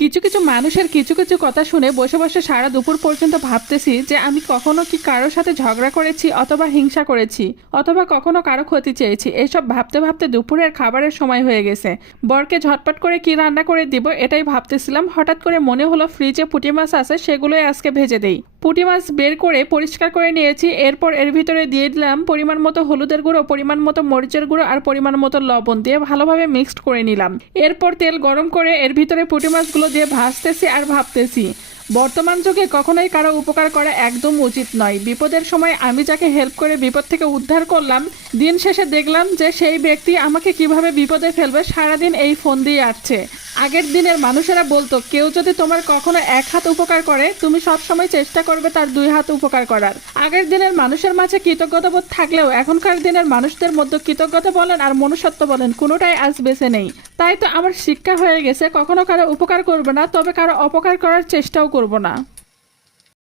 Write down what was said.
কিছু কিছু মানুষের কিছু কিছু কথা শুনে বসে বসে সারা দুপুর পর্যন্ত ভাবতেছি যে আমি কখনো কি কারোর সাথে ঝগড়া করেছি অথবা হিংসা করেছি অথবা কখনো কারো ক্ষতি চেয়েছি। এসব ভাবতে ভাবতে দুপুরের খাবারের সময় হয়ে গেছে। বরকে ঝটপট করে কি রান্না করে দিব এটাই ভাবতেছিলাম। হঠাৎ করে মনে হলো ফ্রিজে পুঁটি মাছ আছে, সেগুলোই আজকে ভেজে দেই। পুঁটি মাছ বের করে পরিষ্কার করে নিয়েছি। এরপর এর ভিতরে দিয়ে দিলাম পরিমাণ মতো হলুদের গুঁড়ো, পরিমাণ মতো মরিচের গুঁড়ো আর পরিমাণ মতো লবণ দিয়ে ভালোভাবে মিক্সড করে নিলাম। এরপর তেল গরম করে এর ভিতরে পুঁটি মাছগুলো দিয়ে ভাজতেছি আর ভাবতেছি বর্তমান যুগে কখনোই কারো উপকার করা একদম উচিত নয়। বিপদের সময় আমি যাকে হেল্প করে বিপদ থেকে উদ্ধার করলাম, দিন শেষে দেখলাম যে সেই ব্যক্তি আমাকে কিভাবে বিপদে ফেলবে সারাদিন এই ফোন দিয়ে আসছে। আগের দিনের মানুষেরা বলতো কেউ যদি তোমার কখনো এক হাত উপকার করে তুমি সব সময় চেষ্টা করবে তার দুই হাত উপকার করার। আগের দিনের মানুষের মাঝে কৃতজ্ঞতাবোধ থাকলেও এখনকার দিনের মানুষদের মধ্যে কৃতজ্ঞতা বলেন আর মনুষ্যত্ব বলেন কোনোটাই আজ বেঁচে নেই। তাই তো আমার শিক্ষা হয়ে গেছে কখনো কারো উপকার করবে না, তবে কারো অপকার করার চেষ্টাও করব না।